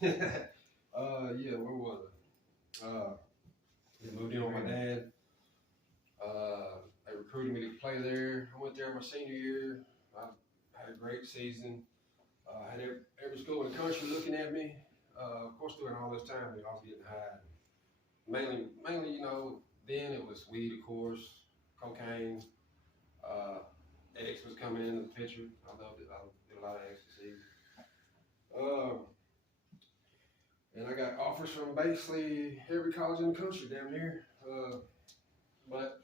Yeah, where was it? They moved in with my dad. They recruited me to play there. I went there my senior year. I had a great season. I had every school in the country looking at me. Of course, during all this time, I was getting high. Mainly, then it was weed, of course, cocaine. Uh, X was coming into the picture. I loved it. I did a lot of ecstasy. Uh, and I got offers from basically every college in the country, damn near. But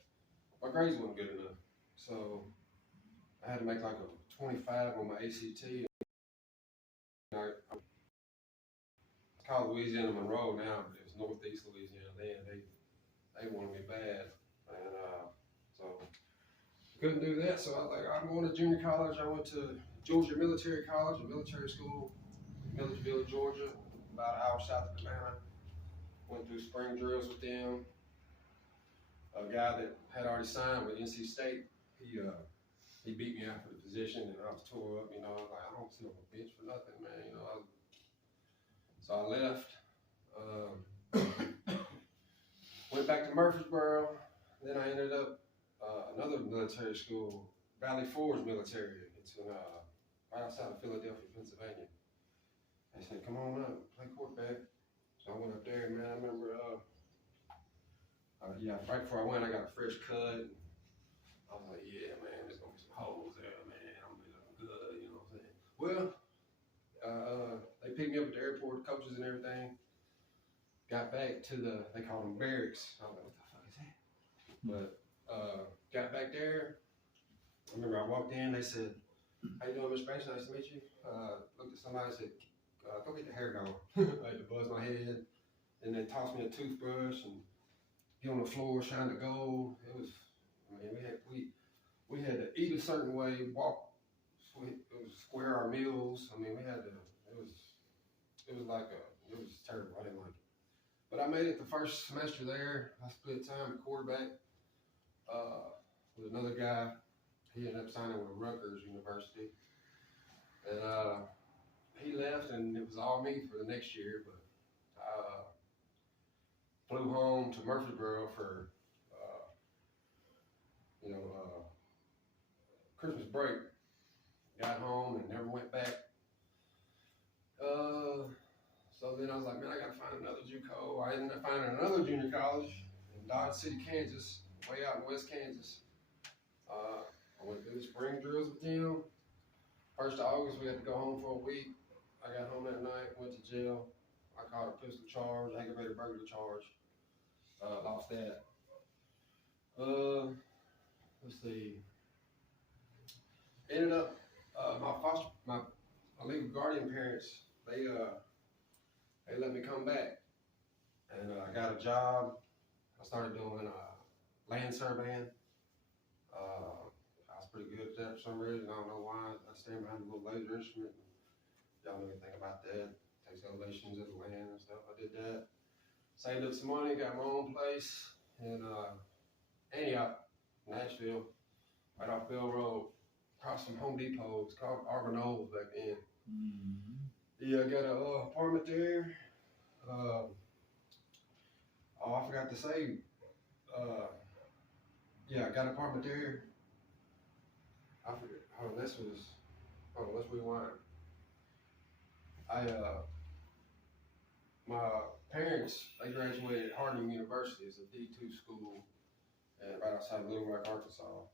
my grades weren't good enough, so I had to make like a 25 on my ACT. I called Louisiana Monroe now, but it was Northeast Louisiana then. They wanted me bad, and so couldn't do that. So I was like, I'm going to junior college. I went to Georgia Military College, a military school, Milledgeville, Georgia, about an hour south of Atlanta. Went through spring drills with them. A guy that had already signed with NC State, he beat me out for the position, and I was tore up. I was like, I don't sit on a bench for nothing, man. So I left. Went back to Murfreesboro. Then I ended up another military school, Valley Forge Military. It's in right outside of Philadelphia, Pennsylvania. They said, "Come on up, play quarterback." So I went up there, man. I remember, right before I went, I got a fresh cut. I was like, "Yeah, man, there's gonna be some holes there, man. I'm gonna be looking good." You know what I'm saying? Well, they picked me up at the airport, coaches and everything. Got back to they call them barracks. I was like, "What the fuck is that?" But got back there. I remember I walked in. They said, "How you doing, Mr. Banks? Nice to meet you." Looked at somebody and said, "Go get the hair going." I had to buzz my head. Then they tossed me a toothbrush and get on the floor, shine the gold. It was, I mean, we had to eat a certain way, walk. It was square our meals. I mean, we had to. It was like it was terrible. I didn't like it. But I made it the first semester there. I split time at quarterback with another guy. He ended up signing with Rutgers University, and he left, and it was all me for the next year. But I flew home to Murfreesboro for Christmas break. Got home and never went back. So then I was like, man, I gotta find another JUCO. I ended up finding another junior college in Dodge City, Kansas, way out in West Kansas. I went through the spring drills with them. 1st of August, we had to go home for a week. I got home that night, went to jail. I caught a pistol charge, aggravated burglary charge. Lost that. Let's see. Ended up my legal guardian parents. They let me come back, and I got a job. I started doing land surveying. I was pretty good at that for some reason. I don't know why. I stand behind a little laser instrument. Y'all know anything about that? Takes elevations of the land and stuff. I did that. Saved up some money, got my own place in Antioch, Nashville, right off Bell Road, across from Home Depot. It's called Arbor Knolls back then. Mm-hmm. Yeah, I got an apartment there. I forgot to say. Yeah, I got an apartment there. I forget. Let's rewind. My parents, they graduated at Harding University. It's a D2 school right outside of Little Rock, Arkansas.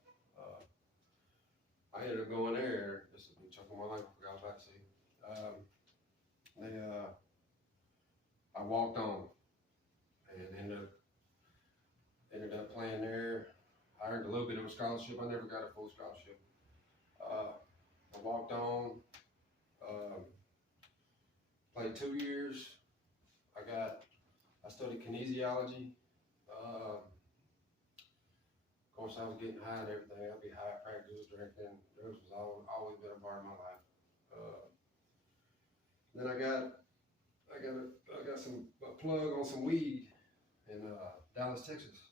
I ended up going there. This is a chunk of my life. I forgot about to say. I walked on and ended up playing there. I earned a little bit of a scholarship. I never got a full scholarship. I walked on, played 2 years. I studied kinesiology. Of course, I was getting high and everything. I'd be high at practice, drinking. Drugs was always been a part of my life. Then I got a plug on some weed in Dallas, Texas.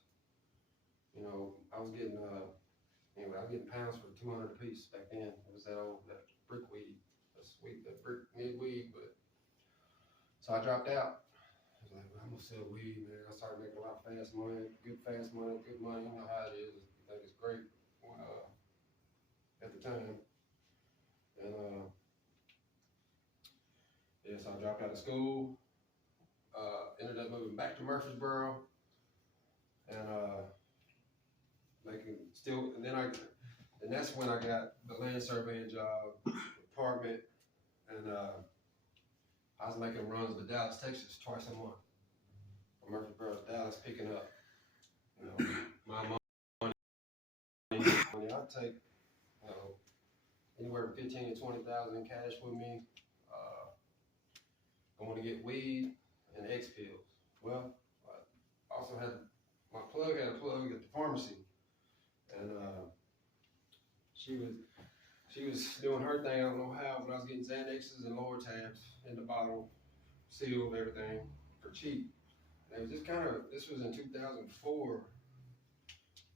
I was getting pounds for 200 a piece back then. It was that brick weed, that brick mid weed. But So I dropped out. I was like, I'm gonna sell weed, man. I started making a lot of fast money, good fast money, good money. You know how it is. You think it's great when, at the time. And yeah, so I dropped out of school. Ended up moving back to Murfreesboro, and making still. And that's when I got the land surveying job, apartment, and I was making runs to Dallas, Texas, twice a month. From Murfreesboro to Dallas, picking up, you know, my money. I'd take, you know, anywhere from 15 to 20,000 in cash with me. Going to get weed and X pills. Well, I also had my plug had a plug at the pharmacy, and she was doing her thing. I don't know how, but I was getting Xanaxes and lower tabs in the bottle, sealed everything for cheap. And it was just this was in 2004.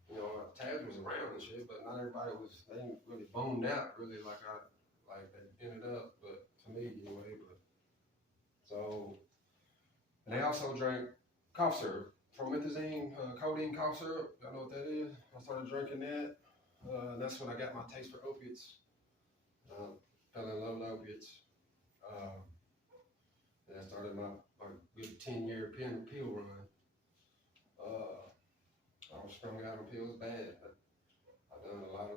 You know, tabs was around and shit, but not everybody they didn't really boned out really like they ended up, but to me anyway. But so, and I also drank cough syrup, promethazine, codeine cough syrup. Y'all know what that is? I started drinking that. And that's when I got my taste for opiates. Fell in love with opiates. And I started my good 10-year pill run. I was strung out on pills bad. I've done a lot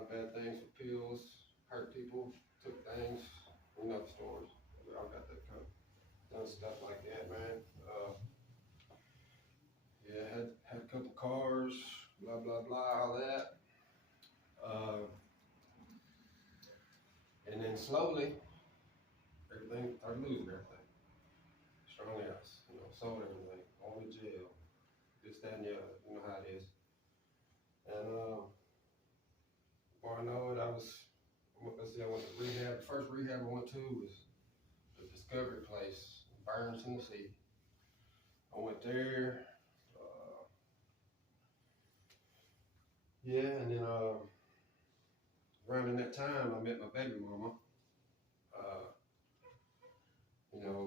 of bad things with pills, hurt people, took things. You know the stories. We all got that kind of done stuff like that, man. Yeah, had a couple cars, blah blah blah, all that. And then slowly, everything started losing everything. Strung out, you know, sold everything, going to jail, this, that, and the other. You know how it is. And before I know it, let's see, I went to rehab. The first rehab I went to was the Discovery Place in Burns, Tennessee. I went there. Yeah, and then around in that time, I met my baby mama. You know,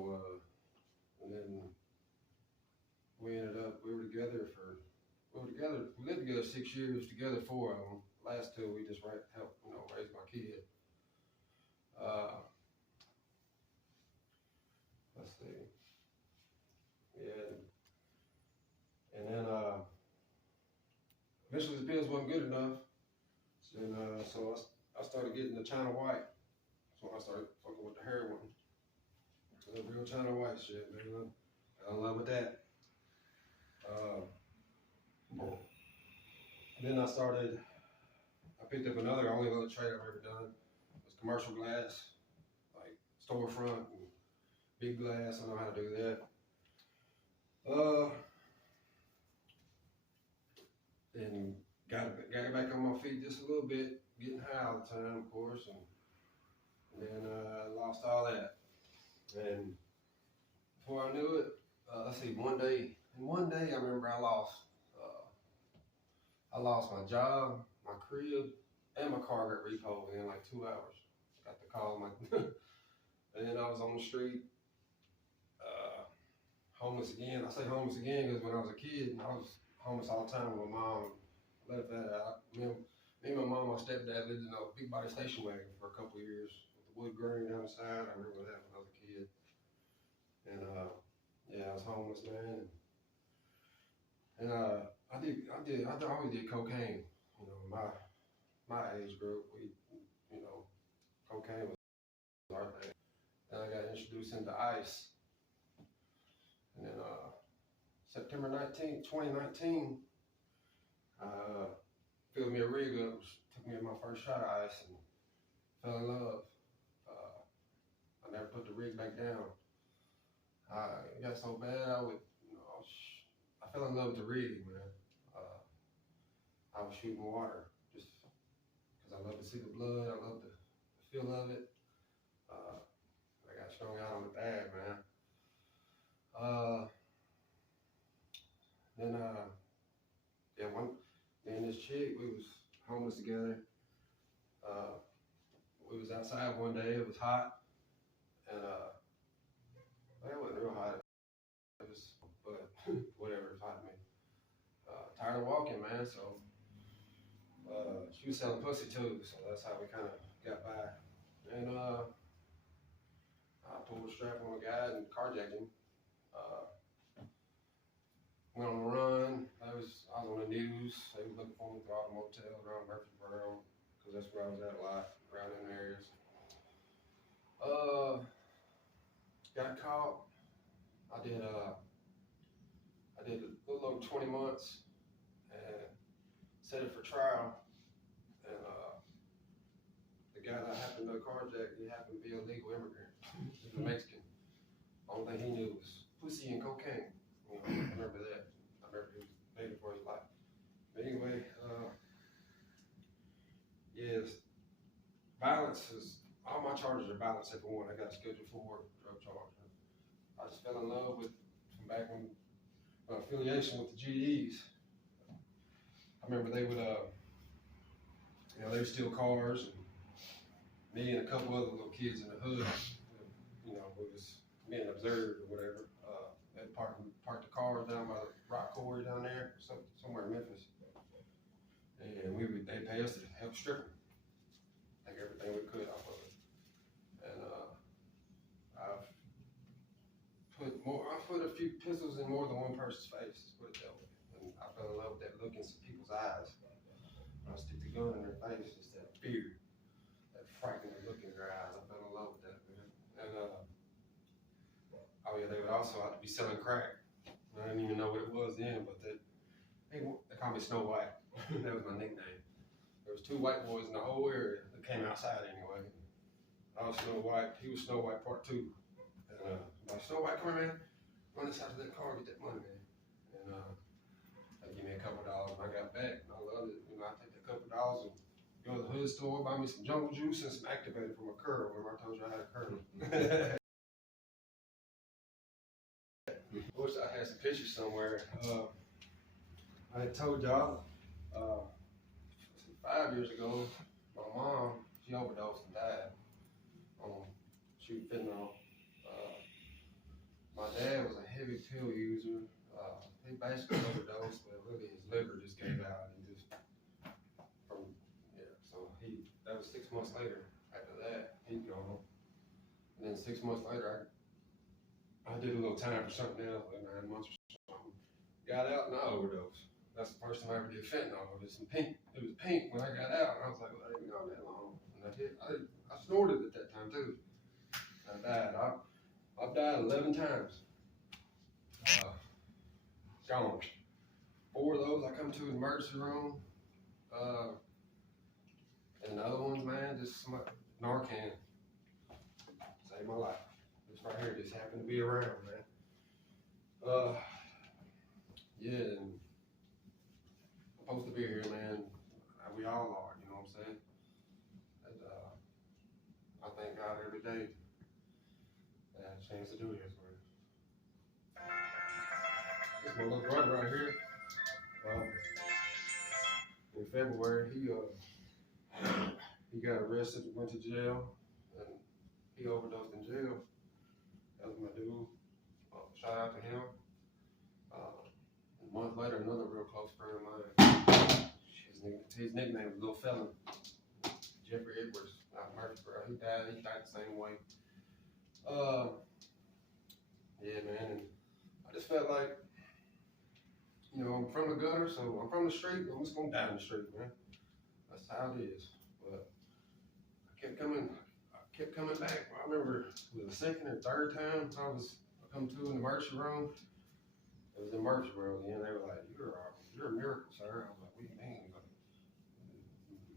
and then we lived together 6 years, together 4 of them. Last 2, we just helped, you know, raise my kid. Let's see. Yeah. And then eventually the pills wasn't good enough. And so I started getting the China White. That's when I started fucking with the heroin. The real China White shit, man. I love with that. Then I picked up only other trade I've ever done was commercial glass, like storefront and big glass. I know how to do that. And got back on my feet just a little bit, getting high all the time, of course, and then lost all that. And before I knew it, let's see, one day I remember I lost my job, my crib, and my car got repoed within like 2 hours. Got the call, and then I was on the street, homeless again. I say homeless again because when I was a kid, I was homeless all the time with my mom. Left that out. Me and my mom, my stepdad lived in a big body station wagon for a couple of years with the wood grain down the side. I remember that when I was a kid. And yeah, I was homeless, man. And I always did cocaine. You know, my age group, cocaine was our thing. Then I got introduced into ice. And then September 19th, 2019, filled me a rig up, took me in my first shot of ice, and fell in love. I never put the rig back down. It got so bad, I fell in love with the rig, man. I was shooting water just because I love to see the blood, I love the feel of it. I got strung out on the bag, man. Then me and this chick, we was homeless together. We was outside one day, it was hot, and Well, it wasn't real hot. It was, but whatever, it's hot to me. Tired of walking, man. So she was selling pussy too, so that's how we kind of got by. And I pulled a strap on a guy and carjacked him. Uh, Went on a run. I was on the news. They was looking for me throughout the motel around Murfreesboro, because that's where I was at a lot, around them areas. Uh, Got caught. I did a little over 20 months and set it for trial. And the guy that happened to carjack, he happened to be a legal immigrant. He was Mexican. Only thing he knew was pussy and cocaine. You know, I remember that. I remember he was begging for his life. But anyway, yes, violence is, all my charges are violence except for one. I got a Schedule 4 drug charge. I just fell in love with, from back when, my affiliation with the GDs. I remember they would, they would steal cars, and me and a couple other little kids in the hood, we was being observed or whatever. They parked the cars down by the rock quarry down there, somewhere in Memphis. And they pay us to help strip them, take everything we could off of it. And I've put a few pistols in more than one person's face, let's put it that way. And I fell in love with that look in some people's eyes. When I stick the gun in their face, it's that fear, that frightening look in their eyes. I fell in love with that, man. And they would also have to be selling crack. I didn't even know what it was then, but they called me Snow White. That was my nickname. There was 2 white boys in the whole area that came outside anyway. I was Snow White. He was Snow White Part 2. And like, Snow White, come here, man. Run inside to that car, get that money, man. And they give me a couple dollars when I got back. And I loved it. I take that couple dollars and go to the hood store, buy me some jungle juice and some activator from a curl. Remember I told you I had a curl. I wish I had some pictures somewhere. I had told y'all 5 years ago, my mom, she overdosed and died on shooting fentanyl. My dad was a heavy pill user. He basically overdosed, but really his liver just gave out and just so that was 6 months later. After that, he'd gone. And then 6 months later, I did a little time for something else, like 9 months or something. Got out and I overdosed. That's the first time I ever did fentanyl. It was pink when I got out, and I was like, well, I didn't go that long. And I snorted at that time too. I died. I've died 11 times. Gone. 4 of those I come to an emergency room. And the other ones, man, just some Narcan. Saved my life. This right here just happened to be around, man. Yeah, and I'm supposed to be here, man. We all are, you know what I'm saying? And I thank God every day that I had a chance to do this, man. This is my little brother right here. In February, he got arrested, went to jail, and he overdosed in jail. That was my dude. Shout out to him. A month later, another real close friend of mine, his nickname was Little Felon, Jeffrey Edwards, out of Murfreesboro. He died the same way. Yeah, man, and I just felt like, I'm from the gutter, so I'm from the street, I'm just gonna die in the street, man. That's how it is. But I kept coming back. I remember it was the 2nd or 3rd time I come to an emergency room. It was in Murfreesboro, and they were like, you're a miracle, sir. I was like, what do you mean? Like,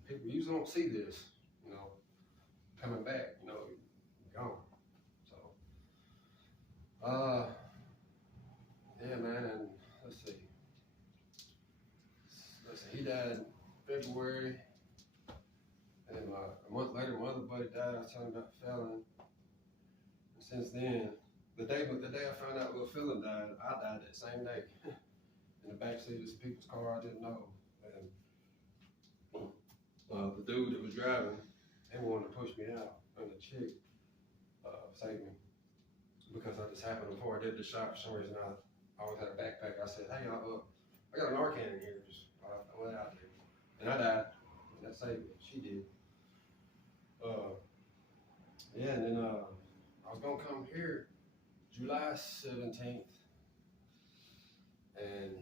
people usually don't see this, coming back, gone. So, yeah, man, and let's see, he died in February, and a month later, my other buddy died. I was telling him about the felon. And since then, the day I found out Little Felon died, I died that same day in the backseat of some people's car I didn't know. And the dude that was driving, he wanted to push me out, and the chick saved me. because I just happened before I did the shot for some reason. I always had a backpack. I said, hey, I got a Narcan in here. Just throw it out there. And I died. That saved me. She did. Yeah, and then I was gonna come here July 17th, and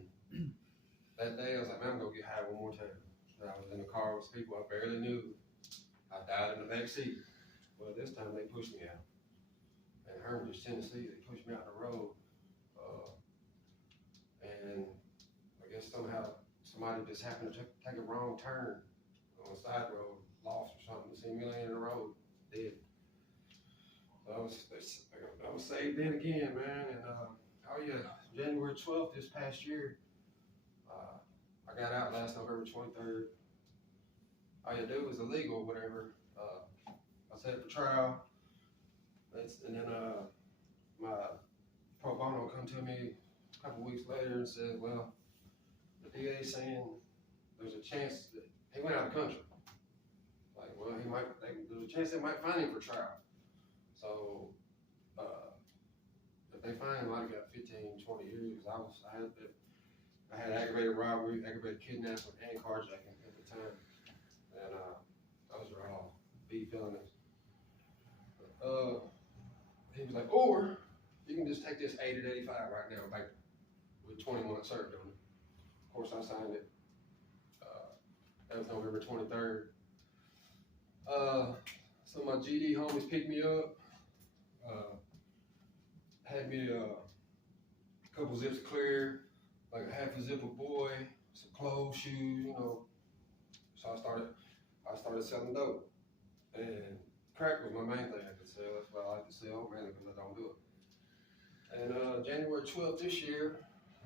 that day I was like, man, I'm gonna get high one more time. And I was in the car with people I barely knew. I died in the back seat. Well, this time they pushed me out. In Hermitage, Tennessee, they pushed me out the road. And I guess somehow somebody just happened to take a wrong turn on a side road, lost or something, seen me laying in the road, dead. So I was saved then again, man. And oh yeah, January 12th this past year, I got out last November 23rd. All you do is illegal or whatever. I set for trial. And then my pro bono come to me a couple weeks later and said, well, the DA saying there's a chance that he went out of the country. Like, well, there's a chance they might find him for trial. So, if they find him, I got 15, 20 years. I had aggravated robbery, aggravated kidnapping, and carjacking at the time. And those are all B felonies. He was like, or you can just take this 80 to 85 right now, like with 20 months served on it. Of course, I signed it. That was November 23rd. So my GD homies picked me up, had me a couple zips clear, like a half a zip of boy, some clothes, shoes, you know. So I started selling dope, and crack was my main thing I could sell. That's what I like to sell, mainly because I don't do it. And January 12th this year,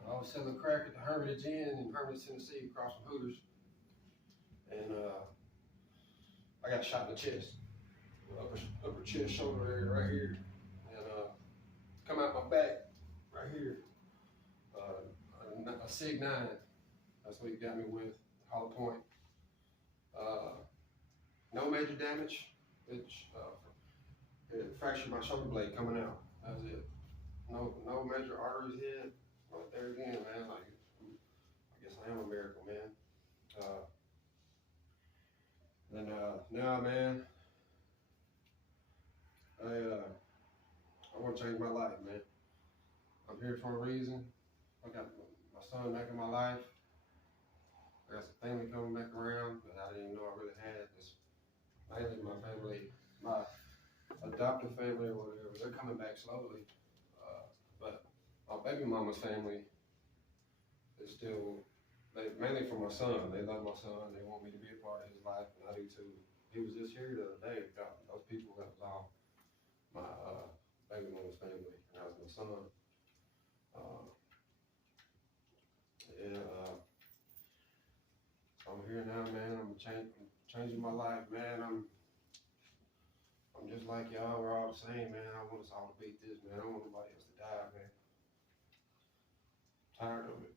I was selling crack at the Hermitage Inn in Hermitage, Tennessee, across from Hooters. And I got shot in the chest, upper chest, shoulder area right here, and come out my back right here. A Sig 9. That's what he got me with, hollow point. No major damage. It fractured my shoulder blade coming out. That was it. No major arteries hit. Right there again, man. Like, I guess I am a miracle, man. Now, man, I want to change my life, man. I'm here for a reason. I got my son back in my life. I got some family coming back around that I didn't even know I really had. It's mainly my family, my adopted family or whatever. They're coming back slowly. But my baby mama's family is still, mainly for my son. They love my son. They want me to be a part of his life, and I do too. He was just here the other day. Those people, that was all my baby mama's family, and that was my son. So I'm here now, man. I'm changing my life, man. I'm just like y'all. We're all the same, man. I want us all to beat this, man. I don't want nobody else to die, man. Tired of it.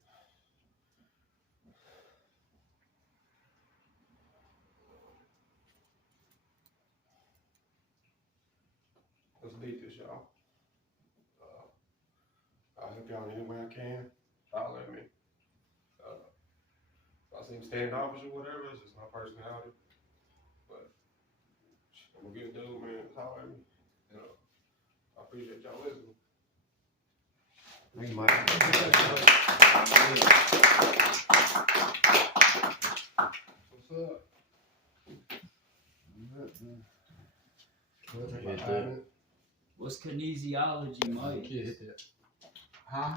Let's beat this, y'all. I'll help y'all in any way I can. Holler at me. If I seem standoffish or whatever, it's just my personality. But I'm a good dude, man. Holler at me. You know, I appreciate y'all listening. Thank you, Mike. What's up? What's kinesiology, Mike? Kid hit that. Huh?